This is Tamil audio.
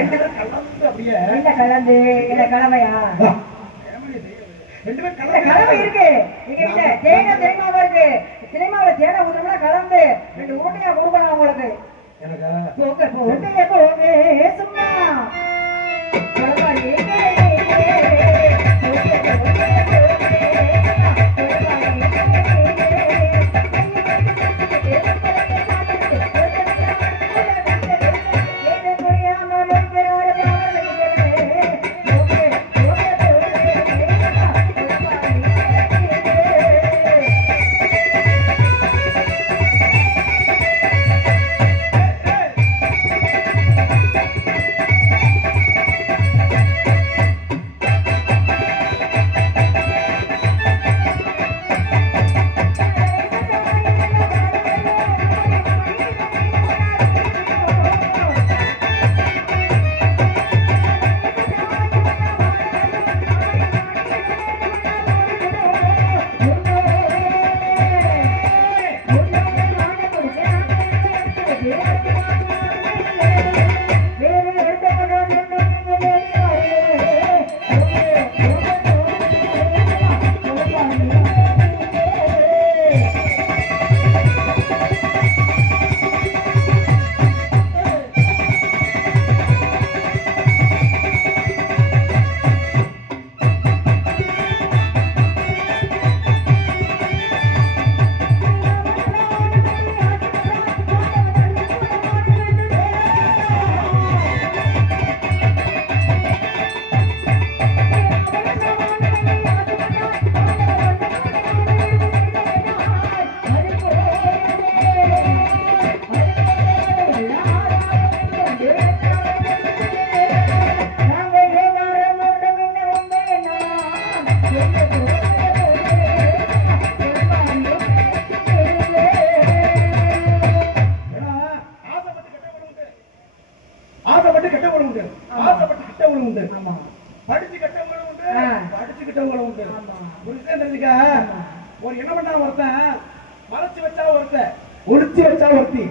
என்ன கலந்து என்ன கலவையா கலவை இருக்கு எங்க கிட்ட தேங்காய் தேங்காய் இருக்கு சினிமாவில தேங்காய் ஊத்துறோம்னா கலந்து 2 உருண்டையா கொடுக்கலாம் உங்களுக்கு போங்க போங்க போங்க சும்மா ஒரு என்ன பண்ணா ஒருத்தன் மறைச்சு வச்சா ஒருத்தன் ஒளிச்சு வச்சா ஒருத்தி